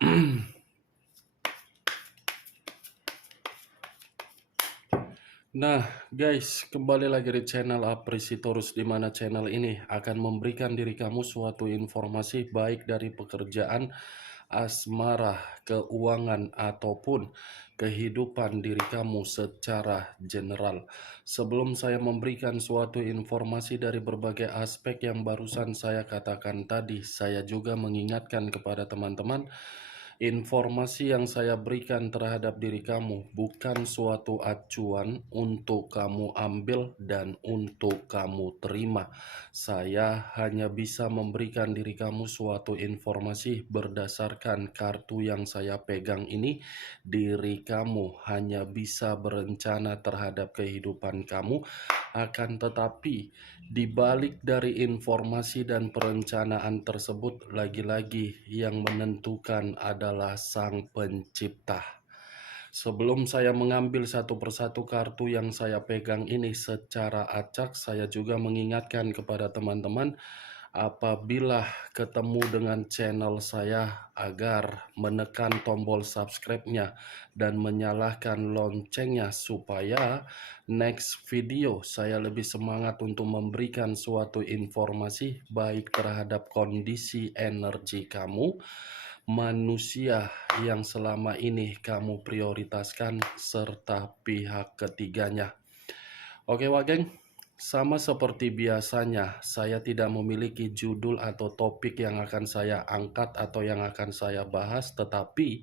Nah, guys, kembali lagi di channel Apresitorus, di mana channel ini akan memberikan diri kamu suatu informasi baik dari pekerjaan, asmara, keuangan, ataupun kehidupan diri kamu secara general. Sebelum saya memberikan suatu informasi dari berbagai aspek yang barusan saya katakan tadi, saya juga mengingatkan kepada teman-teman, informasi yang saya berikan terhadap diri kamu bukan suatu acuan untuk kamu ambil dan untuk kamu terima. Saya hanya bisa memberikan diri kamu suatu informasi berdasarkan kartu yang saya pegang ini. Diri kamu hanya bisa berencana terhadap kehidupan kamu, akan tetapi di balik dari informasi dan perencanaan tersebut, lagi-lagi yang menentukan adalah Sang Pencipta. Sebelum saya mengambil satu persatu kartu yang saya pegang ini secara acak, saya juga mengingatkan kepada teman-teman, apabila ketemu dengan channel saya, agar menekan tombol subscribe-nya dan menyalakan loncengnya supaya next video saya lebih semangat untuk memberikan suatu informasi baik terhadap kondisi energi kamu, manusia yang selama ini kamu prioritaskan, serta pihak ketiganya. Oke, Wak Geng. Sama seperti biasanya, saya tidak memiliki judul atau topik yang akan saya angkat atau yang akan saya bahas, tetapi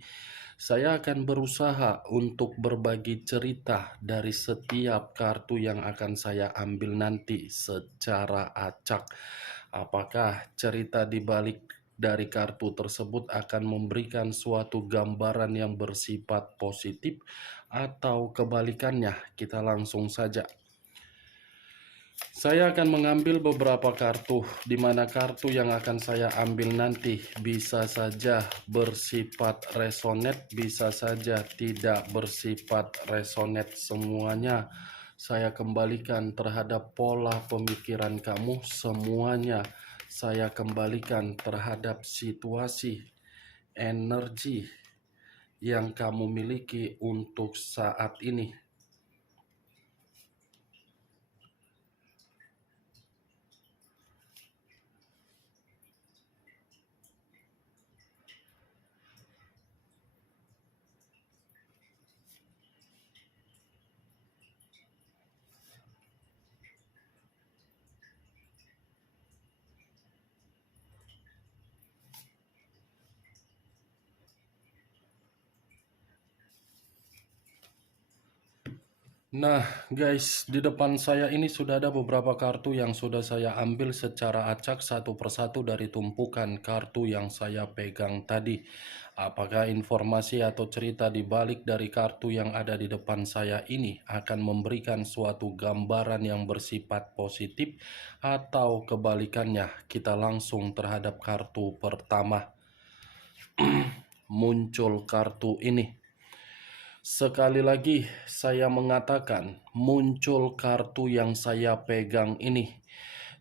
saya akan berusaha untuk berbagi cerita dari setiap kartu yang akan saya ambil nanti secara acak. Apakah cerita di balik dari kartu tersebut akan memberikan suatu gambaran yang bersifat positif atau kebalikannya? Kita langsung saja. Saya akan mengambil beberapa kartu, di mana kartu yang akan saya ambil nanti bisa saja bersifat resonate, bisa saja tidak bersifat resonate. Semuanya saya kembalikan terhadap pola pemikiran kamu, semuanya saya kembalikan terhadap situasi, energi yang kamu miliki untuk saat ini. Nah guys, di depan saya ini sudah ada beberapa kartu yang sudah saya ambil secara acak satu persatu dari tumpukan kartu yang saya pegang tadi. Apakah informasi atau cerita di balik dari kartu yang ada di depan saya ini akan memberikan suatu gambaran yang bersifat positif atau kebalikannya? Kita langsung terhadap kartu pertama. Muncul kartu ini. Sekali lagi saya mengatakan, muncul kartu yang saya pegang ini.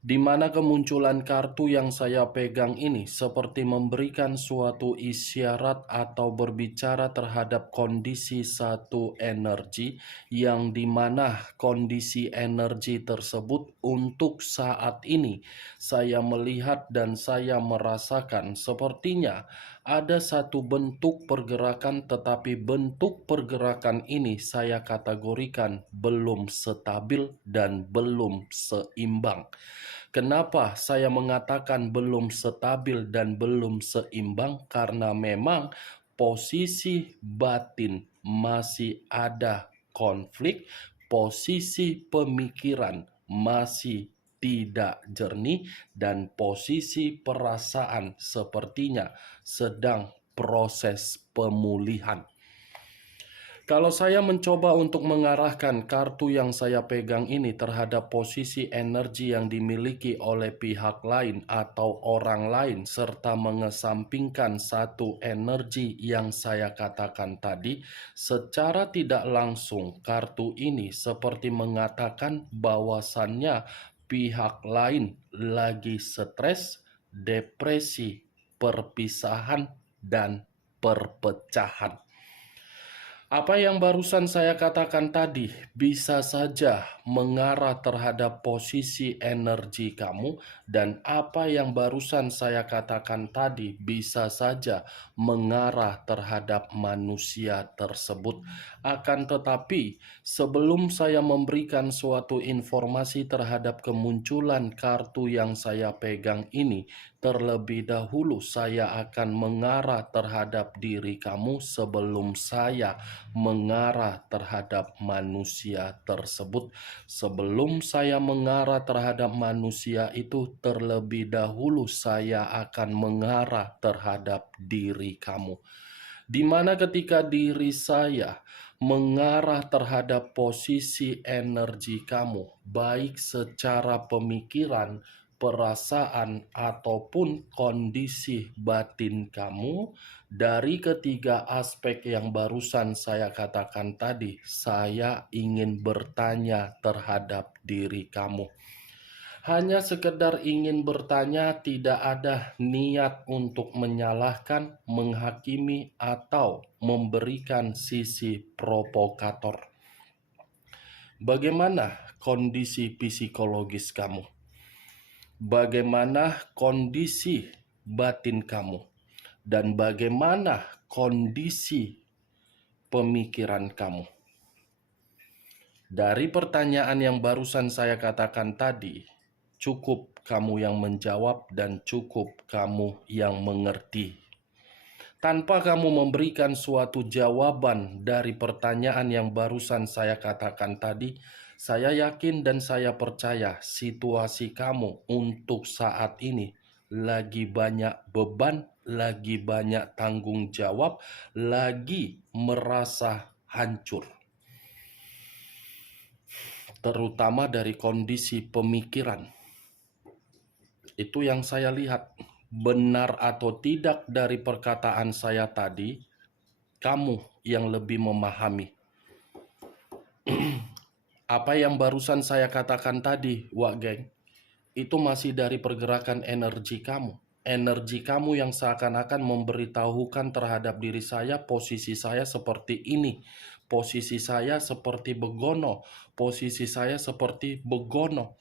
Di mana kemunculan kartu yang saya pegang ini seperti memberikan suatu isyarat atau berbicara terhadap kondisi satu energi, yang dimana kondisi energi tersebut untuk saat ini saya melihat dan saya merasakan sepertinya ada satu bentuk pergerakan, tetapi bentuk pergerakan ini saya kategorikan belum stabil dan belum seimbang. Kenapa saya mengatakan belum stabil dan belum seimbang? Karena memang posisi batin masih ada konflik, posisi pemikiran masih tidak jernih, dan posisi perasaan sepertinya sedang proses pemulihan. Kalau saya mencoba untuk mengarahkan kartu yang saya pegang ini terhadap posisi energi yang dimiliki oleh pihak lain atau orang lain, serta mengesampingkan satu energi yang saya katakan tadi, secara tidak langsung kartu ini seperti mengatakan bahwasannya pihak lain lagi stres, depresi, perpisahan, dan perpecahan. Apa yang barusan saya katakan tadi bisa saja mengarah terhadap posisi energi kamu, dan apa yang barusan saya katakan tadi bisa saja mengarah terhadap manusia tersebut. Akan tetapi, sebelum saya memberikan suatu informasi terhadap kemunculan kartu yang saya pegang ini, terlebih dahulu saya akan mengarah terhadap diri kamu sebelum saya mengarah terhadap manusia tersebut. Sebelum saya mengarah terhadap manusia itu, terlebih dahulu saya akan mengarah terhadap diri kamu. Di mana ketika diri saya mengarah terhadap posisi energi kamu, baik secara pemikiran, perasaan, ataupun kondisi batin kamu, dari ketiga aspek yang barusan saya katakan tadi, saya ingin bertanya terhadap diri kamu. Hanya sekedar ingin bertanya, tidak ada niat untuk menyalahkan, menghakimi, atau memberikan sisi provokator. Bagaimana kondisi psikologis kamu? Bagaimana kondisi batin kamu? Dan bagaimana kondisi pemikiran kamu? Dari pertanyaan yang barusan saya katakan tadi, cukup kamu yang menjawab dan cukup kamu yang mengerti. Tanpa kamu memberikan suatu jawaban dari pertanyaan yang barusan saya katakan tadi, saya yakin dan saya percaya situasi kamu untuk saat ini lagi banyak beban, lagi banyak tanggung jawab, lagi merasa hancur. Terutama dari kondisi pemikiran. Itu yang saya lihat. Benar atau tidak dari perkataan saya tadi, kamu yang lebih memahami. Apa yang barusan saya katakan tadi, Wak Geng, itu masih dari pergerakan energi kamu. Energi kamu yang seakan-akan memberitahukan terhadap diri saya, posisi saya seperti ini. Posisi saya seperti begono. Posisi saya seperti begono.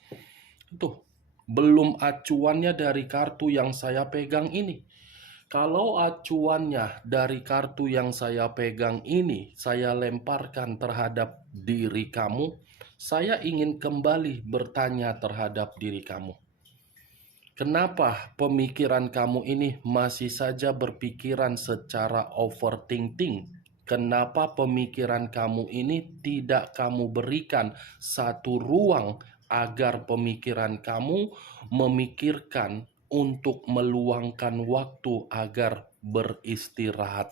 Itu belum acuannya dari kartu yang saya pegang ini. Kalau acuannya dari kartu yang saya pegang ini, saya lemparkan terhadap diri kamu, saya ingin kembali bertanya terhadap diri kamu. Kenapa pemikiran kamu ini masih saja berpikiran secara overthinking? Kenapa pemikiran kamu ini tidak kamu berikan satu ruang agar pemikiran kamu memikirkan untuk meluangkan waktu agar beristirahat?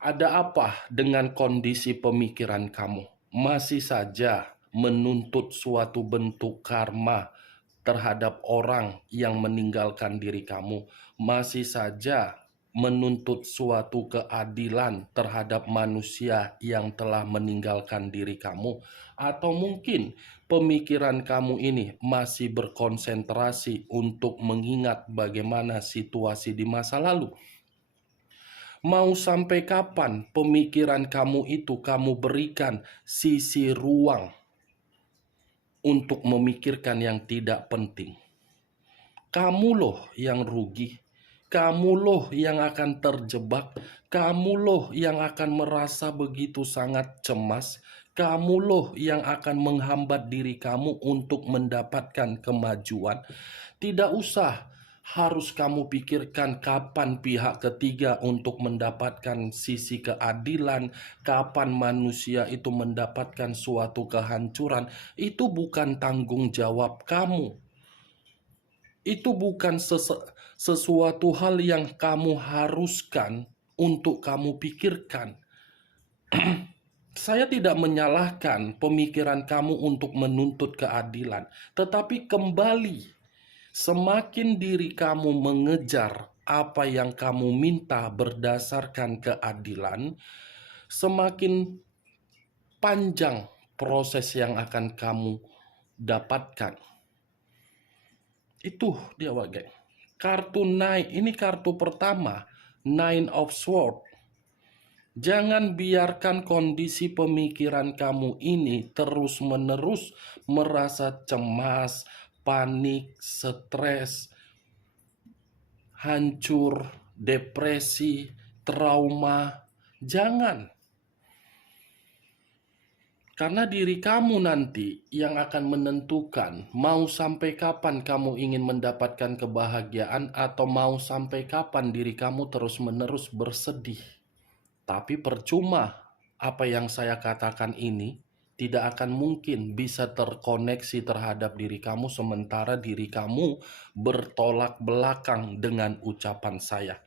Ada apa dengan kondisi pemikiran kamu? Masih saja menuntut suatu bentuk karma terhadap orang yang meninggalkan diri kamu, masih saja menuntut suatu keadilan terhadap manusia yang telah meninggalkan diri kamu, atau mungkin pemikiran kamu ini masih berkonsentrasi untuk mengingat bagaimana situasi di masa lalu. Mau sampai kapan pemikiran kamu itu kamu berikan sisi ruang untuk memikirkan yang tidak penting? Kamu loh yang rugi. Kamu loh yang akan terjebak. Kamu loh yang akan merasa begitu sangat cemas. Kamu loh yang akan menghambat diri kamu untuk mendapatkan kemajuan. Tidak usah harus kamu pikirkan kapan pihak ketiga untuk mendapatkan sisi keadilan, kapan manusia itu mendapatkan suatu kehancuran. Itu bukan tanggung jawab kamu. Itu bukan sesuatu hal yang kamu haruskan untuk kamu pikirkan. Saya tidak menyalahkan pemikiran kamu untuk menuntut keadilan, tetapi kembali, semakin diri kamu mengejar apa yang kamu minta berdasarkan keadilan, semakin panjang proses yang akan kamu dapatkan. Itu dia, Wak Geng. Kartu naik, ini kartu pertama. Nine of Swords. Jangan biarkan kondisi pemikiran kamu ini terus-menerus merasa cemas, panik, stres, hancur, depresi, trauma. Jangan. Karena diri kamu nanti yang akan menentukan mau sampai kapan kamu ingin mendapatkan kebahagiaan atau mau sampai kapan diri kamu terus-menerus bersedih. Tapi percuma, apa yang saya katakan ini tidak akan mungkin bisa terkoneksi terhadap diri kamu sementara diri kamu bertolak belakang dengan ucapan saya.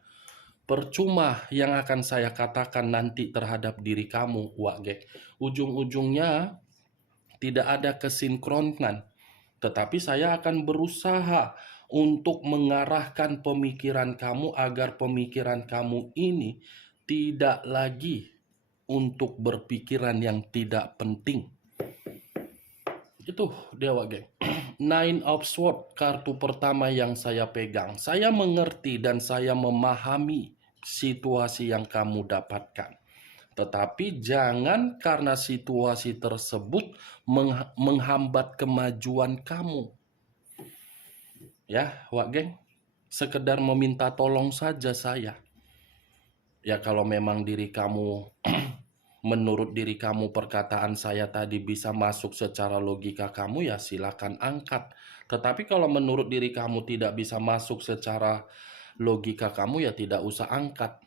Percuma yang akan saya katakan nanti terhadap diri kamu, Wage. Ujung-ujungnya tidak ada kesinkronan, tetapi saya akan berusaha untuk mengarahkan pemikiran kamu agar pemikiran kamu ini tidak lagi untuk berpikiran yang tidak penting. Itu Dewa Geng. Nine of Swords, kartu pertama yang saya pegang. Saya mengerti dan saya memahami situasi yang kamu dapatkan. Tetapi jangan karena situasi tersebut menghambat kemajuan kamu. Ya, Wak Geng. Sekedar meminta tolong saja saya. Ya kalau memang diri kamu, menurut diri kamu perkataan saya tadi bisa masuk secara logika kamu, ya silakan angkat. Tetapi kalau menurut diri kamu tidak bisa masuk secara logika kamu, ya tidak usah angkat.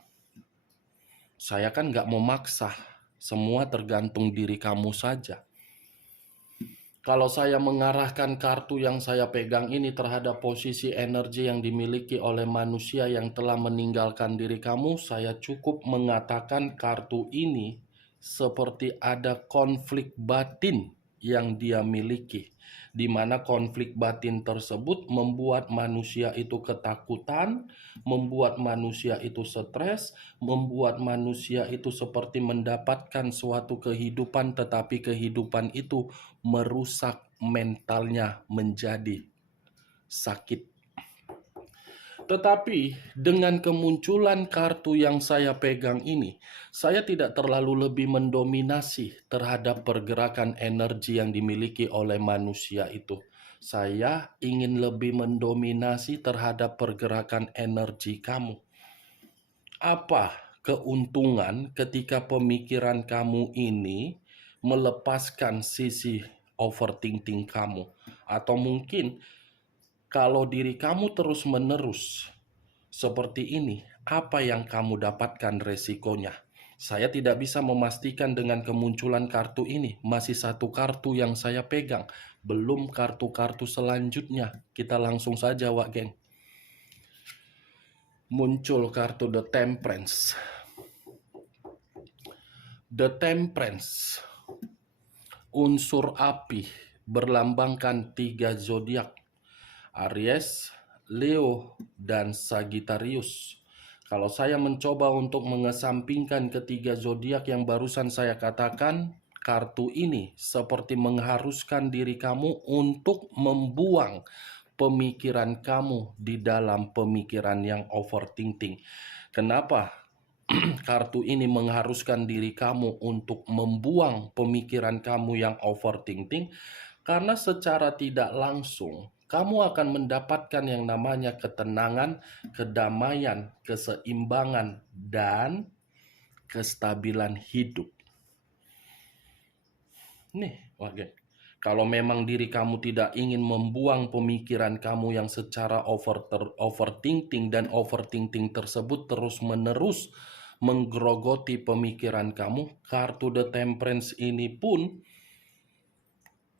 Saya kan nggak memaksa, semua tergantung diri kamu saja. Kalau saya mengarahkan kartu yang saya pegang ini terhadap posisi energi yang dimiliki oleh manusia yang telah meninggalkan diri kamu, saya cukup mengatakan kartu ini seperti ada konflik batin yang dia miliki, di mana konflik batin tersebut membuat manusia itu ketakutan, membuat manusia itu stres, membuat manusia itu seperti mendapatkan suatu kehidupan, tetapi kehidupan itu merusak mentalnya menjadi sakit. Tetapi dengan kemunculan kartu yang saya pegang ini, saya tidak terlalu lebih mendominasi terhadap pergerakan energi yang dimiliki oleh manusia itu. Saya ingin lebih mendominasi terhadap pergerakan energi kamu. Apa keuntungan ketika pemikiran kamu ini melepaskan sisi overthinking kamu? Atau mungkin kalau diri kamu terus-menerus seperti ini, apa yang kamu dapatkan resikonya? Saya tidak bisa memastikan dengan kemunculan kartu ini. Masih satu kartu yang saya pegang, belum kartu-kartu selanjutnya. Kita langsung saja, Wak Geng. Muncul kartu The Temperance. The Temperance, unsur api, berlambangkan 3 zodiak. Aries, Leo, dan Sagittarius. Kalau saya mencoba untuk mengesampingkan ketiga zodiak yang barusan saya katakan, kartu ini seperti mengharuskan diri kamu untuk membuang pemikiran kamu di dalam pemikiran yang overthinking. Kenapa? Kartu ini mengharuskan diri kamu untuk membuang pemikiran kamu yang overthinking, karena secara tidak langsung kamu akan mendapatkan yang namanya ketenangan, kedamaian, keseimbangan, dan kestabilan hidup. Nih, Wage. Kalau memang diri kamu tidak ingin membuang pemikiran kamu yang secara overthinking dan overthinking tersebut terus-menerus menggerogoti pemikiran kamu, kartu The Temperance ini pun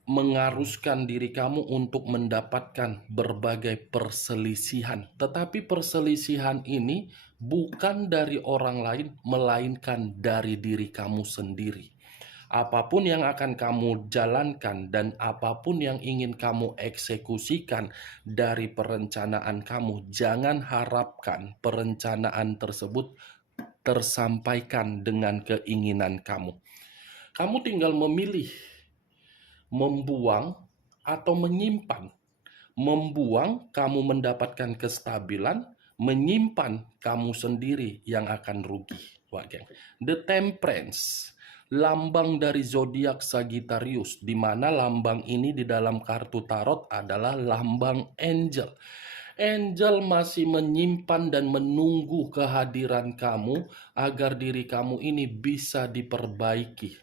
mengharuskan diri kamu untuk mendapatkan berbagai perselisihan. Tetapi perselisihan ini bukan dari orang lain, melainkan dari diri kamu sendiri. Apapun yang akan kamu jalankan dan apapun yang ingin kamu eksekusikan dari perencanaan kamu, jangan harapkan perencanaan tersebut tersampaikan dengan keinginan kamu. Kamu tinggal memilih membuang atau menyimpan. Membuang, kamu mendapatkan kestabilan. menyimpan kamu sendiri yang akan rugi. Wah, geng. The Temperance, lambang dari zodiak Sagittarius, di mana lambang ini di dalam kartu tarot adalah lambang angel. Angel masih menyimpan dan menunggu kehadiran kamu agar diri kamu ini bisa diperbaiki.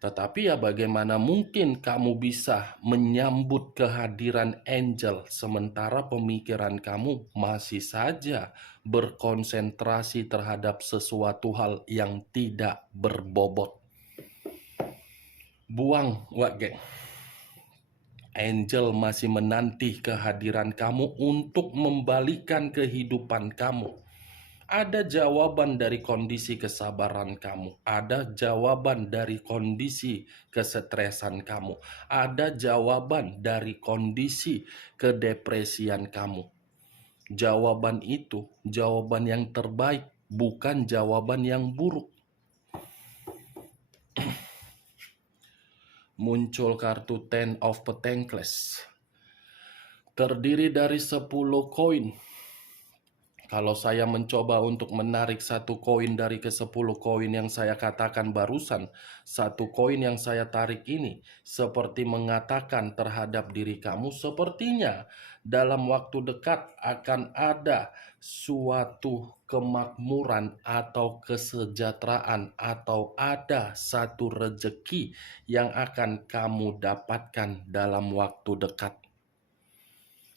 Tetapi ya bagaimana mungkin kamu bisa menyambut kehadiran angel sementara pemikiran kamu masih saja berkonsentrasi terhadap sesuatu hal yang tidak berbobot. Buang, wak geng. Angel masih menanti kehadiran kamu untuk membalikan kehidupan kamu. Ada jawaban dari kondisi kesabaran kamu, ada jawaban dari kondisi kesetresan kamu, ada jawaban dari kondisi kedepresian kamu. Jawaban itu jawaban yang terbaik, bukan jawaban yang buruk. Muncul kartu Ten of Pentacles, terdiri dari 10 koin. Kalau saya mencoba untuk menarik satu koin dari ke-10 koin yang saya katakan barusan, satu koin yang saya tarik ini seperti mengatakan terhadap diri kamu, sepertinya dalam waktu dekat akan ada suatu kemakmuran atau kesejahteraan atau ada satu rezeki yang akan kamu dapatkan dalam waktu dekat.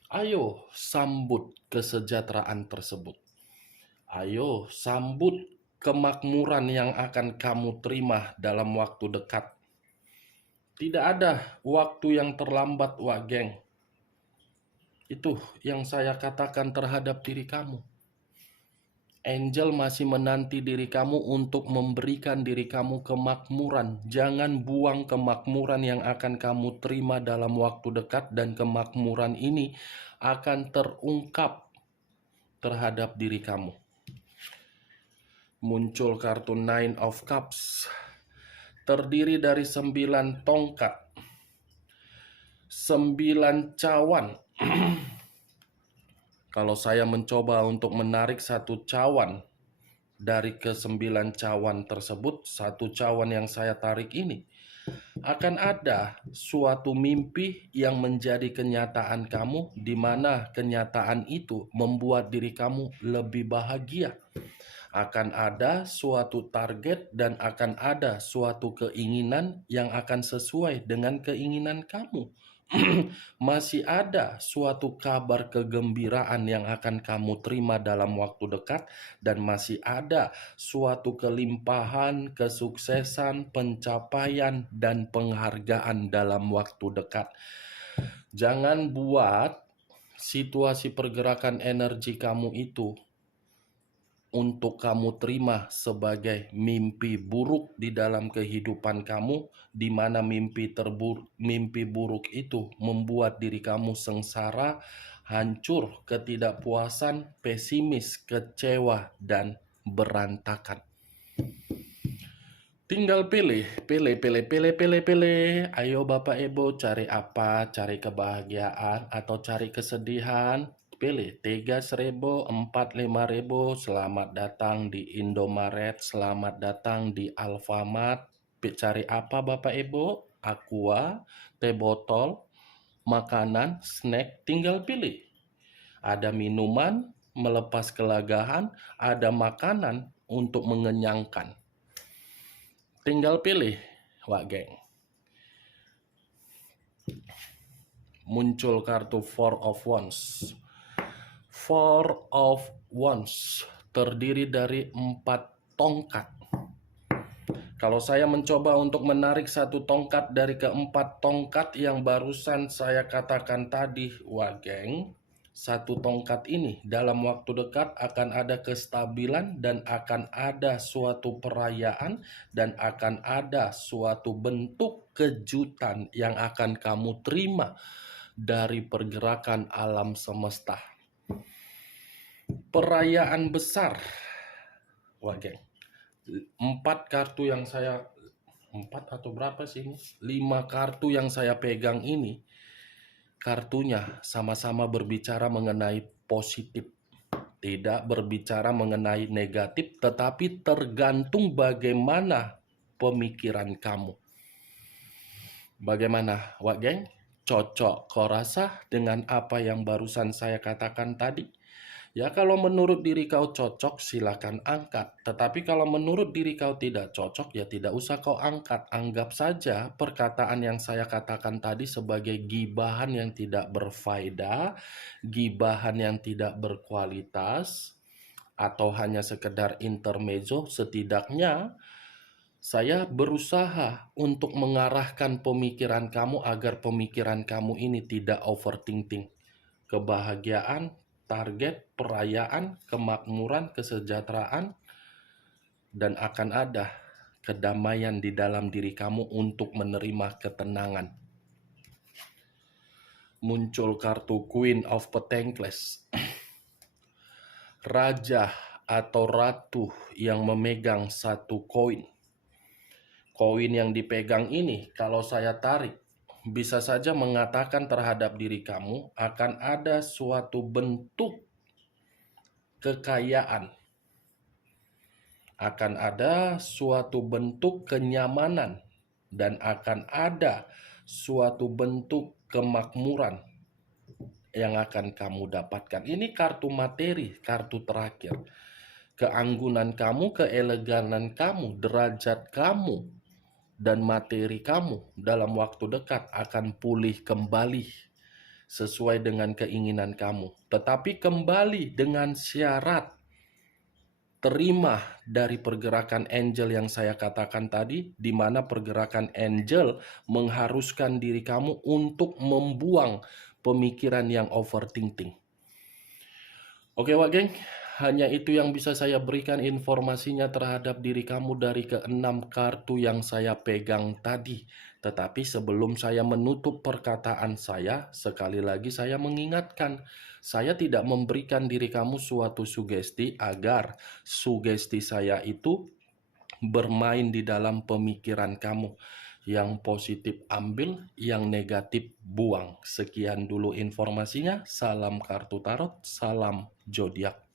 Ayo sambut kesejahteraan tersebut. Ayo sambut kemakmuran yang akan kamu terima dalam waktu dekat. Tidak ada waktu yang terlambat, wak geng. Itu yang saya katakan terhadap diri kamu. Angel masih menanti diri kamu untuk memberikan diri kamu kemakmuran. Jangan buang kemakmuran yang akan kamu terima dalam waktu dekat, dan kemakmuran ini akan terungkap terhadap diri kamu. Muncul kartu Nine of Cups, terdiri dari 9 tongkat, 9 cawan. Kalau saya mencoba untuk menarik satu cawan dari ke-9 cawan tersebut, satu cawan yang saya tarik ini, akan ada suatu mimpi yang menjadi kenyataan kamu, di mana kenyataan itu membuat diri kamu lebih bahagia. Akan ada suatu target dan akan ada suatu keinginan yang akan sesuai dengan keinginan kamu. Masih ada suatu kabar kegembiraan yang akan kamu terima dalam waktu dekat, dan masih ada suatu kelimpahan, kesuksesan, pencapaian, dan penghargaan dalam waktu dekat. Jangan buat situasi pergerakan energi kamu itu untuk kamu terima sebagai mimpi buruk di dalam kehidupan kamu, di mana mimpi buruk itu membuat diri kamu sengsara, hancur, ketidakpuasan, pesimis, kecewa, dan berantakan. Tinggal pilih. Ayo Bapak Ibu, cari apa? Cari kebahagiaan atau cari kesedihan? Pilih 3.000, 4.000, 5.000. Selamat datang di Indomaret, selamat datang di Alfamart. Cari apa Bapak Ibu? Aqua, teh botol, makanan, snack, tinggal pilih. Ada minuman melepas kelagahan, ada makanan untuk mengenyangkan. Tinggal pilih, wak geng. Muncul kartu Four of Wands. Four of Wands terdiri dari 4 tongkat. Kalau saya mencoba untuk menarik satu tongkat dari ke-4 tongkat yang barusan saya katakan tadi, wak geng, satu tongkat ini dalam waktu dekat akan ada kestabilan dan akan ada suatu perayaan dan akan ada suatu bentuk kejutan yang akan kamu terima dari pergerakan alam semesta. Perayaan besar, wah geng. 4 kartu yang saya 4 atau berapa sih ini? 5 kartu yang saya pegang ini, kartunya sama-sama berbicara mengenai positif. tidak berbicara mengenai negatif, tetapi tergantung bagaimana pemikiran kamu. Bagaimana, Wak Geng? Cocok kau rasa dengan apa yang barusan saya katakan tadi? Ya, kalau menurut diri kau cocok, silakan angkat. Tetapi kalau menurut diri kau tidak cocok, ya tidak usah kau angkat. Anggap saja perkataan yang saya katakan tadi sebagai gibahan yang tidak berfaedah, gibahan yang tidak berkualitas, atau hanya sekedar intermezzo. Setidaknya saya berusaha untuk mengarahkan pemikiran kamu agar pemikiran kamu ini tidak overthinking. Kebahagiaan, target, perayaan, kemakmuran, kesejahteraan, dan akan ada kedamaian di dalam diri kamu untuk menerima ketenangan. Muncul kartu Queen of Pentacles. Raja atau ratu yang memegang satu koin. Koin yang dipegang ini, kalau saya tarik, bisa saja mengatakan terhadap diri kamu akan ada suatu bentuk kekayaan, akan ada suatu bentuk kenyamanan, dan akan ada suatu bentuk kemakmuran yang akan kamu dapatkan. Ini kartu materi, kartu terakhir. Keanggunan kamu, keeleganan kamu, derajat kamu, dan materi kamu dalam waktu dekat akan pulih kembali sesuai dengan keinginan kamu. Tetapi kembali dengan syarat terima dari pergerakan angel yang saya katakan tadi, di mana pergerakan angel mengharuskan diri kamu untuk membuang pemikiran yang overthinking. Oke, Wak Geng, hanya itu yang bisa saya berikan informasinya terhadap diri kamu dari ke-6 kartu yang saya pegang tadi. Tetapi sebelum saya menutup perkataan saya, sekali lagi saya mengingatkan, saya tidak memberikan diri kamu suatu sugesti agar sugesti saya itu bermain di dalam pemikiran kamu. Yang positif ambil, yang negatif buang. Sekian dulu informasinya. Salam kartu tarot, salam zodiak.